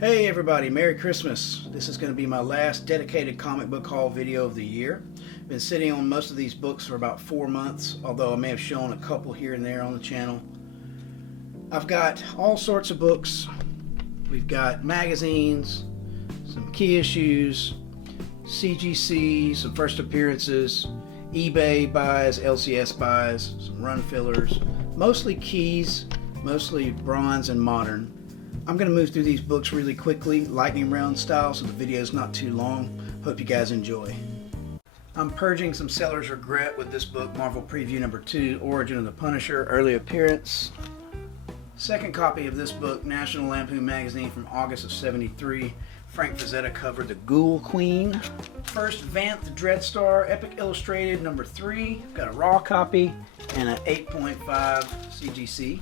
Hey everybody, Merry Christmas. This is going to be my last dedicated comic book haul video of the year. Been sitting on most of these books for about 4 months, although I may have shown a couple here and there on the channel. I've got all sorts of books. We've got magazines, some key issues, CGC, some first appearances, eBay buys, LCS buys, some run fillers, mostly keys, mostly bronze and modern. I'm going to move through these books really quickly, lightning round style, so the video is not too long. Hope you guys enjoy. I'm purging some seller's regret with this book, Marvel Preview number 2, Origin of the Punisher, early appearance. Second copy of this book, National Lampoon magazine from August of '73. Frank Frazetta covered The Ghoul Queen. First, Vant the Dreadstar, Epic Illustrated number 3. Got a raw copy and an 8.5 CGC.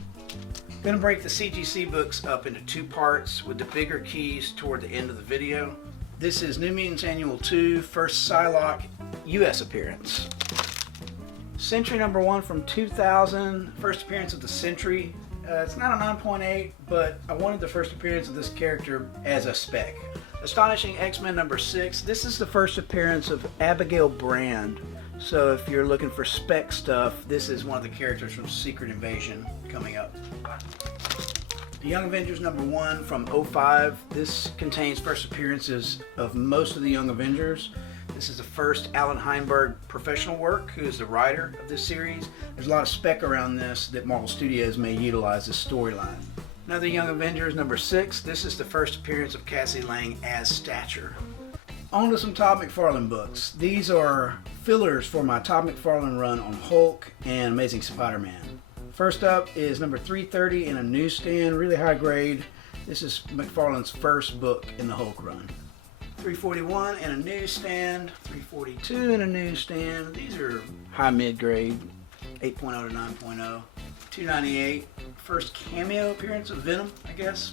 Going to break the CGC books up into 2 parts with the bigger keys toward the end of the video. This is New Mutants Annual 2, first Psylocke US appearance. Sentry number 1 from 2000, first appearance of the Sentry. It's not a 9.8, but I wanted the first appearance of this character as a Spec. Astonishing X-Men number 6, this is the first appearance of Abigail Brand. So if you're looking for Spec stuff, this is one of the characters from Secret Invasion coming up. The Young Avengers number 1 from 05. This contains first appearances of most of the Young Avengers. This is the first Alan Heinberg professional work, who is the writer of this series. There's a lot of spec around this that Marvel Studios may utilize this storyline. Another Young Avengers number 6. This is the first appearance of Cassie Lang as Stature. On to some Todd McFarlane books. These are fillers for my Todd McFarlane run on Hulk and Amazing Spider-Man. First up is number 330 in a newsstand, really high grade. This is McFarlane's first book in the Hulk run. 341 in a newsstand, 342 in a newsstand. These are high mid grade, 8.0 to 9.0. 298, first cameo appearance of Venom, I guess.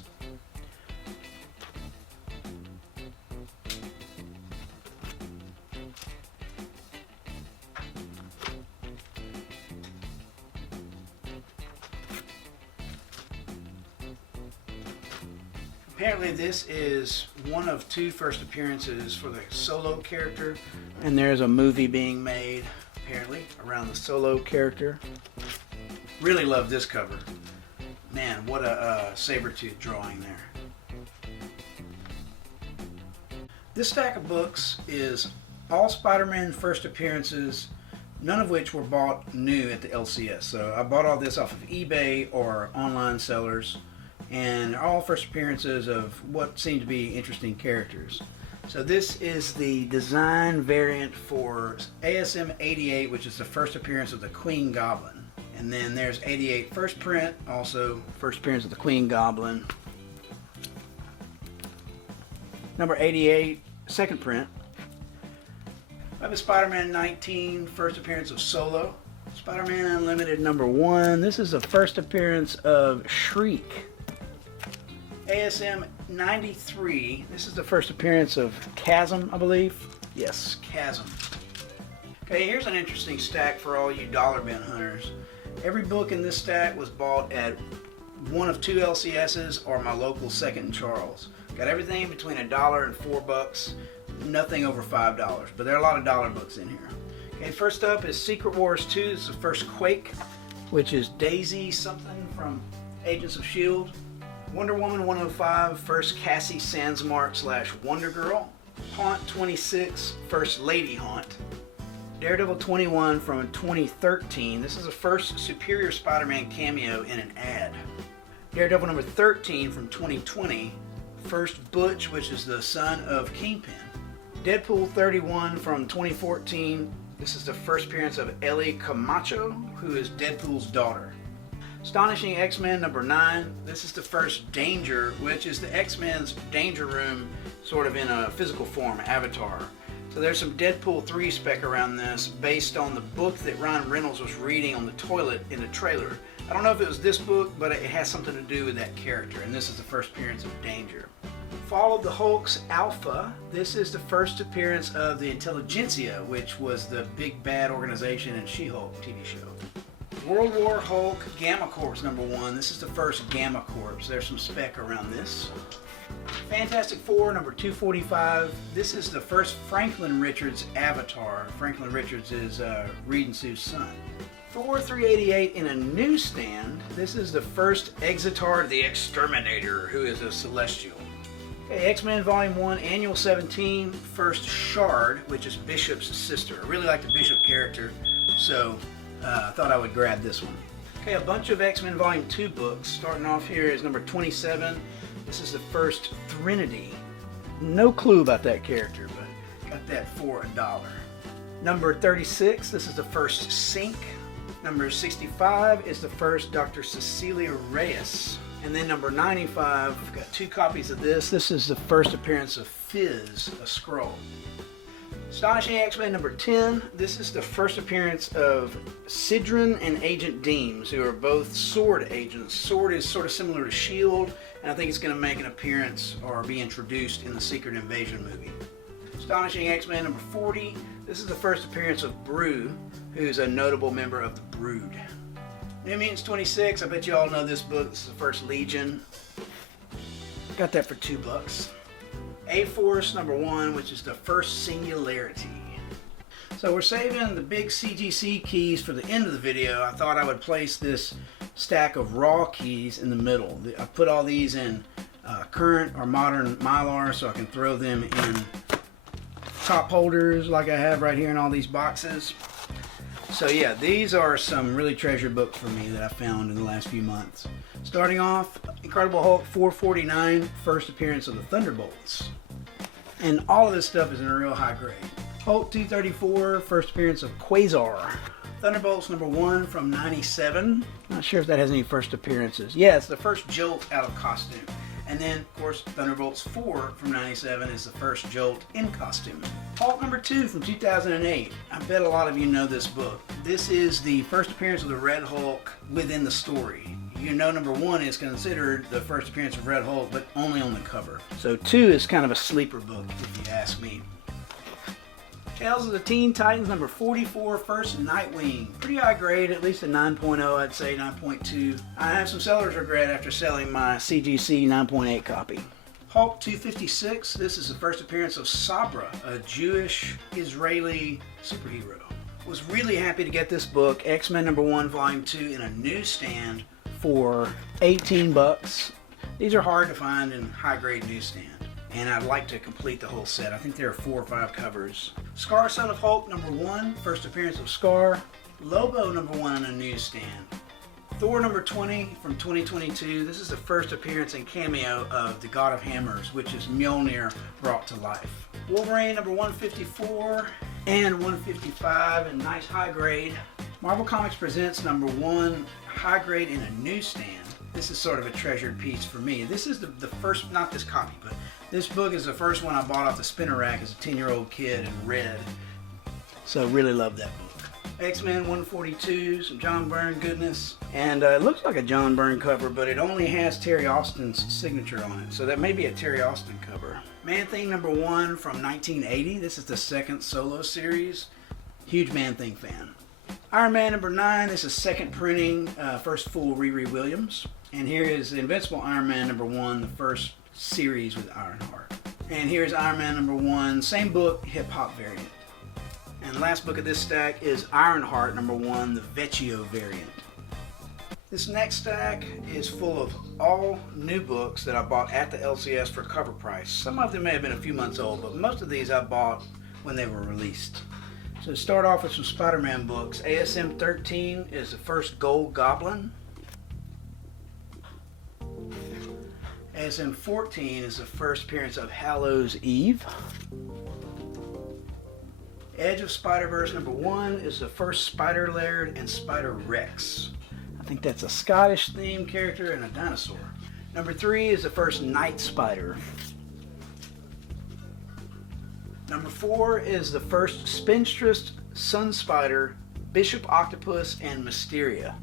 Apparently this is one of 2 first appearances for the Solo character, and there's a movie being made, apparently, around the Solo character. Really love this cover. Man, what a saber-tooth drawing there. This stack of books is all Spider-Man first appearances, none of which were bought new at the LCS. So I bought all this off of eBay or online sellers, and all first appearances of what seem to be interesting characters. So this is the design variant for ASM 88, which is the first appearance of the Queen Goblin. And then there's 88 first print, also first appearance of the Queen Goblin. Number 88, second print. I have a Spider-Man 19, first appearance of Solo. Spider-Man Unlimited number 1. This is the first appearance of Shriek. ASM 93. This is the first appearance of Chasm, I believe. Yes, Chasm. Okay, here's an interesting stack for all you dollar bin hunters. Every book in this stack was bought at one of 2 LCSs or my local Second and Charles. Got everything between $1 and $4. Nothing over $5, but there are a lot of dollar books in here. Okay, first up is Secret Wars 2. This is the first Quake, which is Daisy something from Agents of S.H.I.E.L.D. Wonder Woman 105, first Cassie Sandsmark / Wonder Girl. Haunt 26, first Lady Haunt. Daredevil 21 from 2013. This is the first Superior Spider-Man cameo in an ad. Daredevil number 13 from 2020, first Butch, which is the son of Kingpin. Deadpool 31 from 2014. This is the first appearance of Ellie Camacho, who is Deadpool's daughter. Astonishing X-Men number 9. This is the first Danger, which is the X-Men's Danger Room, sort of in a physical form, Avatar. So there's some Deadpool 3 spec around this, based on the book that Ryan Reynolds was reading on the toilet in the trailer. I don't know if it was this book, but it has something to do with that character, and this is the first appearance of Danger. Fall of the Hulks Alpha. This is the first appearance of the Intelligentsia, which was the big bad organization in She-Hulk TV show. World War Hulk Gamma Corps number 1. This is the first Gamma Corps. There's some spec around this. Fantastic Four number 245. This is the first Franklin Richards avatar. Franklin Richards is Reed and Sue's son. Thor 388 in a newsstand. This is the first Exitar the Exterminator, who is a Celestial. Okay, X-Men Volume 1, Annual 17, first Shard, which is Bishop's sister. I really like the Bishop character, so I thought I would grab this one. Okay, a bunch of X-Men Volume 2 books. Starting off here is number 27. This is the first Thrinity. No clue about that character, but got that for $1. Number 36, this is the first Sync. Number 65 is the first Dr. Cecilia Reyes. And then number 95, I've got 2 copies of this. This is the first appearance of Fizz, a Skrull. Astonishing X-Men number 10. This is the first appearance of Sidron and Agent Deems, who are both Sword agents. Sword is sort of similar to S.H.I.E.L.D., and I think it's going to make an appearance or be introduced in the Secret Invasion movie. Astonishing X-Men number 40. This is the first appearance of Brew, who's a notable member of the Brood. New Mutants 26, I bet you all know this book. This is the first Legion. Got that for $2. A-Force number 1, which is the first Singularity. So we're saving the big CGC keys for the end of the video. I thought I would place this stack of raw keys in the middle. I put all these in current or modern Mylar so I can throw them in top holders like I have right here in all these boxes. So yeah, these are some really treasured books for me that I found in the last few months. Starting off, Incredible Hulk 449, first appearance of the Thunderbolts. And all of this stuff is in a real high grade. Hulk 234, first appearance of Quasar. Thunderbolts number 1 from 97. Not sure if that has any first appearances. Yeah, it's the first Jolt out of costume. And then, of course, Thunderbolts 4 from 97 is the first Jolt in costume. Hulk number 2 from 2008. I bet a lot of you know this book. This is the first appearance of the Red Hulk within the story. You know number 1 is considered the first appearance of Red Hulk, but only on the cover. So 2 is kind of a sleeper book, if you ask me. Tales of the Teen Titans number 44, first Nightwing. Pretty high grade, at least a 9.0, I'd say 9.2. I have some seller's regret after selling my CGC 9.8 copy. Hulk 256, this is the first appearance of Sabra, a Jewish Israeli superhero. Was really happy to get this book, X-Men number 1, volume 2, in a newsstand for $18. These are hard to find in high grade newsstand. And I'd like to complete the whole set. I think there are 4 or 5 covers. Scar, Son of Hulk, number 1, first appearance of Scar. Lobo, number 1 in a newsstand. Thor, number 20 from 2022. This is the first appearance and cameo of the God of Hammers, which is Mjolnir brought to life. Wolverine, number 154 and 155 in nice high grade. Marvel Comics presents number 1, high grade in a newsstand. This is sort of a treasured piece for me. This is the first, not this copy, but this book is the first one I bought off the spinner rack as a 10-year-old kid and read. So really love that book. X-Men 142, some John Byrne goodness. And it looks like a John Byrne cover, but it only has Terry Austin's signature on it. So that may be a Terry Austin cover. Man-Thing number 1 from 1980. This is the second solo series. Huge Man-Thing fan. Iron Man number 9. This is second printing, first full Riri Williams. And here is the Invincible Iron Man number 1, the first series with Ironheart. And here's Iron Man number 1, same book, hip-hop variant. And last book of this stack is Ironheart number 1, the Vecchio variant. This next stack is full of all new books that I bought at the LCS for cover price. Some of them may have been a few months old, but most of these I bought when they were released. So to start off with some Spider-Man books, ASM 13 is the first Gold Goblin. ASM 14 is the first appearance of Hallows' Eve. Edge of Spider-Verse number 1 is the first Spider-Laird and Spider-Rex. I think that's a Scottish themed character and a dinosaur. Number 3 is the first Night Spider. Number 4 is the first Spinstress, Sun Spider, Bishop Octopus, and Mysteria.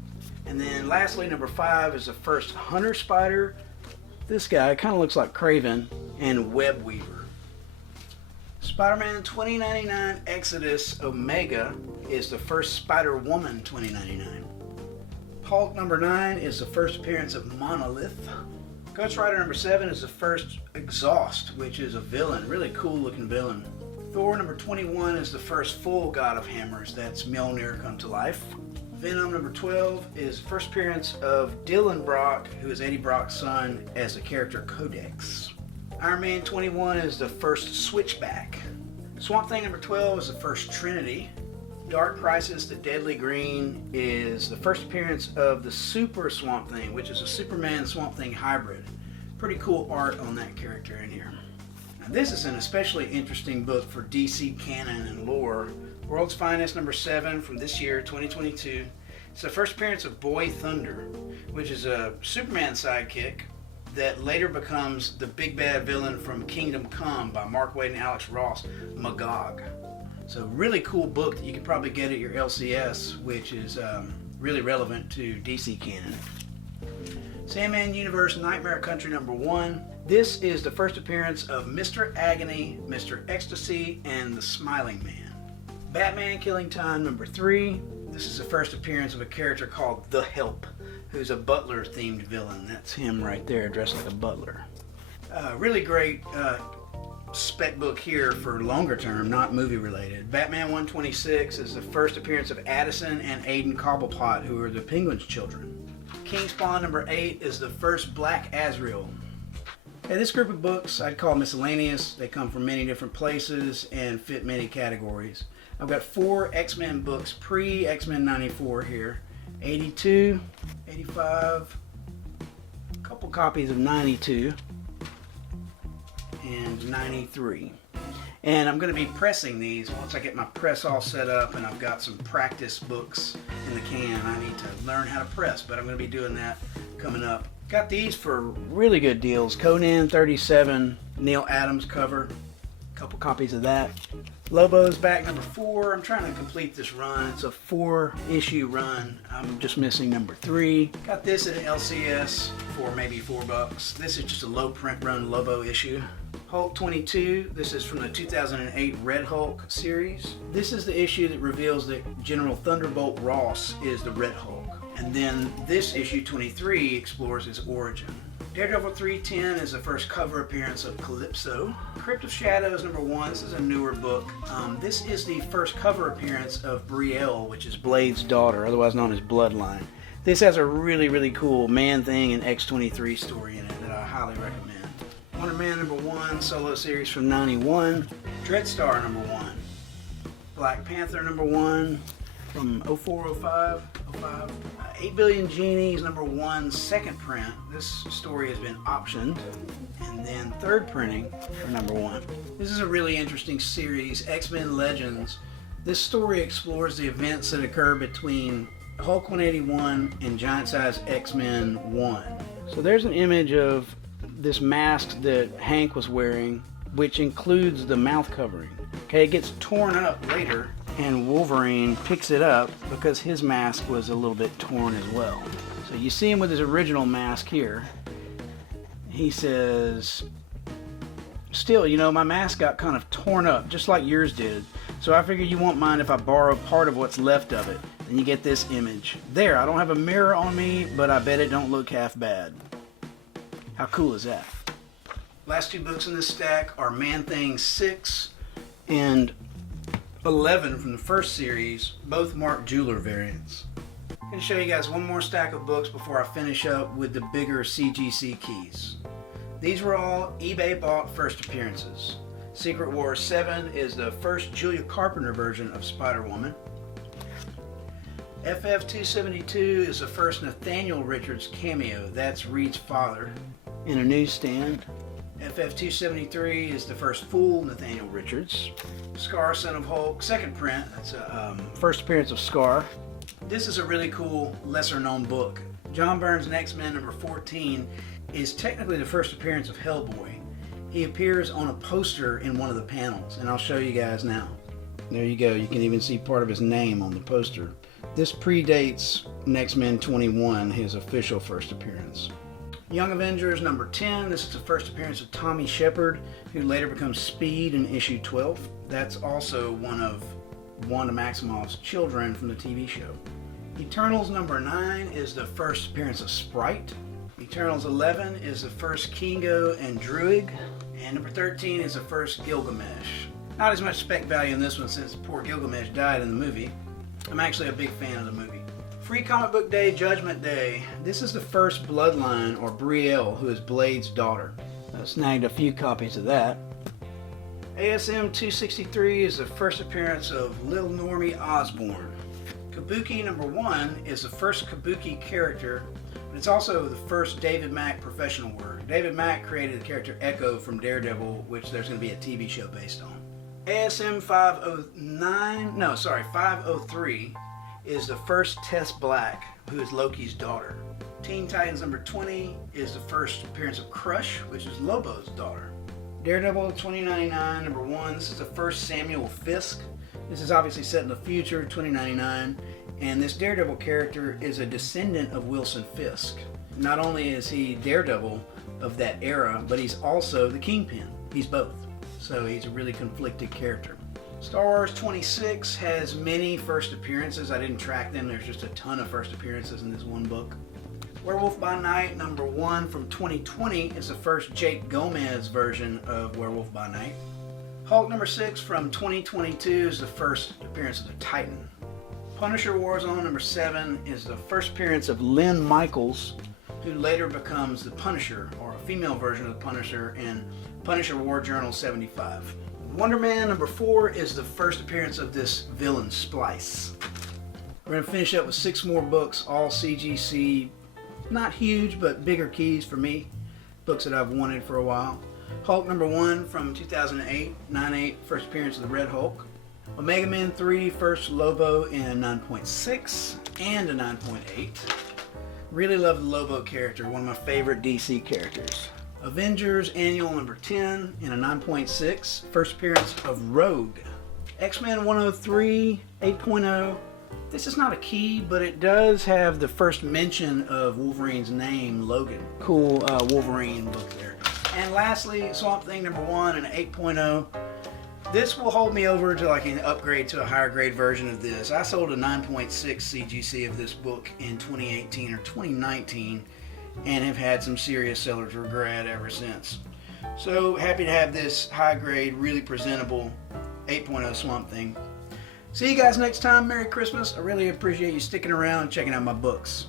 And then lastly, number 5 is the first Hunter Spider. This guy kind of looks like Kraven, and Web Weaver. Spider-Man 2099 Exodus Omega is the first Spider-Woman 2099. Hulk number 9 is the first appearance of Monolith. Ghost Rider number 7 is the first Exhaust, which is a villain, really cool looking villain. Thor number 21 is the first full God of Hammers, that's Mjolnir come to life. Venom number 12 is the first appearance of Dylan Brock, who is Eddie Brock's son, as the character Codex. Iron Man 21 is the first Switchback. Swamp Thing number 12 is the first Trinity. Dark Crisis, the Deadly Green, is the first appearance of the Super Swamp Thing, which is a Superman Swamp Thing hybrid. Pretty cool art on that character in here. Now, this is an especially interesting book for DC canon and lore. World's Finest number 7 from this year, 2022. It's the first appearance of Boy Thunder, which is a Superman sidekick that later becomes the big bad villain from Kingdom Come by Mark Waid and Alex Ross, Magog. So really cool book that you could probably get at your LCS, which is really relevant to DC canon. Sandman Universe Nightmare Country number 1. This is the first appearance of Mr. Agony, Mr. Ecstasy, and the Smiling Man. Batman Killing Time number 3. This is the first appearance of a character called The Help, who's a butler themed villain. That's him right there, dressed like a butler. Really great spec book here for longer term, not movie related. Batman 126 is the first appearance of Addison and Aiden Cobblepot, who are the Penguin's children. Kingspawn number 8 is the first Black Azrael. And this group of books I'd call miscellaneous. They come from many different places and fit many categories. I've got 4 X-Men books pre-X-Men 94 here. 82, 85, a couple copies of 92, and 93. And I'm going to be pressing these once I get my press all set up and I've got some practice books in the can. I need to learn how to press, but I'm going to be doing that coming up. Got these for really good deals. Conan 37, Neil Adams cover, a couple copies of that. Lobo's back number 4. I'm trying to complete this run. It's a 4-issue run. I'm just missing number 3. Got this at an LCS for maybe $4. This is just a low print run Lobo issue. Hulk 22. This is from the 2008 Red Hulk series. This is the issue that reveals that General Thunderbolt Ross is the Red Hulk. And then this issue 23 explores its origin. Daredevil 310 is the first cover appearance of Calypso. Crypt of Shadows number 1, this is a newer book. This is the first cover appearance of Brielle, which is Blade's daughter, otherwise known as Bloodline. This has a really, really cool Man-Thing and X-23 story in it that I highly recommend. Wonder Man number 1, solo series from 91. Dreadstar number 1. Black Panther number 1 from 04, 05. 8 Billion Genies number 1, second print. This story has been optioned. And then third printing for number 1. This is a really interesting series, X-Men Legends. This story explores the events that occur between Hulk 181 and Giant Size X-Men 1. So there's an image of this mask that Hank was wearing, which includes the mouth covering. Okay, it gets torn up later, and Wolverine picks it up because his mask was a little bit torn as well. So you see him with his original mask here. He says, still, you know, my mask got kind of torn up, just like yours did. So I figured you won't mind if I borrow part of what's left of it. And you get this image. There, I don't have a mirror on me, but I bet it don't look half bad. How cool is that? Last 2 books in this stack are Man-Thing 6 and 11 from the first series, both Mark Jeweler variants. I'm going to show you guys one more stack of books before I finish up with the bigger CGC keys. These were all eBay bought first appearances. Secret Wars 7 is the first Julia Carpenter version of Spider-Woman. FF272 is the first Nathaniel Richards cameo, that's Reed's father, in a newsstand. FF273 is the first full Nathaniel Richards. Scar, Son of Hulk, second print. That's a first appearance of Scar. This is a really cool, lesser known book. John Byrne's X-Men number 14 is technically the first appearance of Hellboy. He appears on a poster in one of the panels, and I'll show you guys now. There you go. You can even see part of his name on the poster. This predates X-Men 21, his official first appearance. Young Avengers number 10. This is the first appearance of Tommy Shepard, who later becomes Speed in issue 12. That's also one of Wanda Maximoff's children from the TV show. Eternals number 9 is the first appearance of Sprite Eternals 11 is the first Kingo and Druig, and number 13 is the first Gilgamesh. Not as much spec value in this one since poor Gilgamesh died in the movie. I'm actually a big fan of the movie. Free Comic Book Day, Judgment Day. This is the first Bloodline, or Brielle, who is Blade's daughter. I snagged a few copies of that. ASM 263 is the first appearance of Lil Normie Osborn. Kabuki number 1 is the first Kabuki character, but it's also the first David Mack professional work. David Mack created the character Echo from Daredevil, which there's going to be a TV show based on. ASM 503 is the first Tess Black, who is Loki's daughter. Teen Titans number 20 is the first appearance of Crush, which is Lobo's daughter. Daredevil 2099 number 1, this is the first Samuel Fisk. This is obviously set in the future, 2099, and this Daredevil character is a descendant of Wilson Fisk. Not only is he Daredevil of that era, but he's also the Kingpin. He's both. So he's a really conflicted character. Star Wars 26 has many first appearances. I didn't track them. There's just a ton of first appearances in this one book. Werewolf by Night number 1 from 2020 is the first Jake Gomez version of Werewolf by Night. Hulk number 6 from 2022 is the first appearance of the Titan. Punisher Warzone number 7 is the first appearance of Lynn Michaels, who later becomes the Punisher, or a female version of the Punisher, in Punisher War Journal 75. Wonder Man number 4 is the first appearance of this villain Splice. We're going to finish up with 6 more books, all CGC, not huge, but bigger keys for me. Books that I've wanted for a while. Hulk number 1 from 2008, 9/8, first appearance of the Red Hulk. Omega Man 3, first Lobo in a 9.6 and a 9.8. Really love the Lobo character, one of my favorite DC characters. Avengers Annual number 10 in a 9.6, first appearance of Rogue. X-Men 103, 8.0. This is not a key, but it does have the first mention of Wolverine's name, Logan. Cool Wolverine book there. And lastly, Swamp Thing number 1 and 8.0. This will hold me over until I can upgrade to a higher grade version of this. I sold a 9.6 CGC of this book in 2018 or 2019 and have had some serious seller's regret ever since. So happy to have this high grade, really presentable 8.0 Swamp Thing. See you guys next time. Merry Christmas. I really appreciate you sticking around and checking out my books.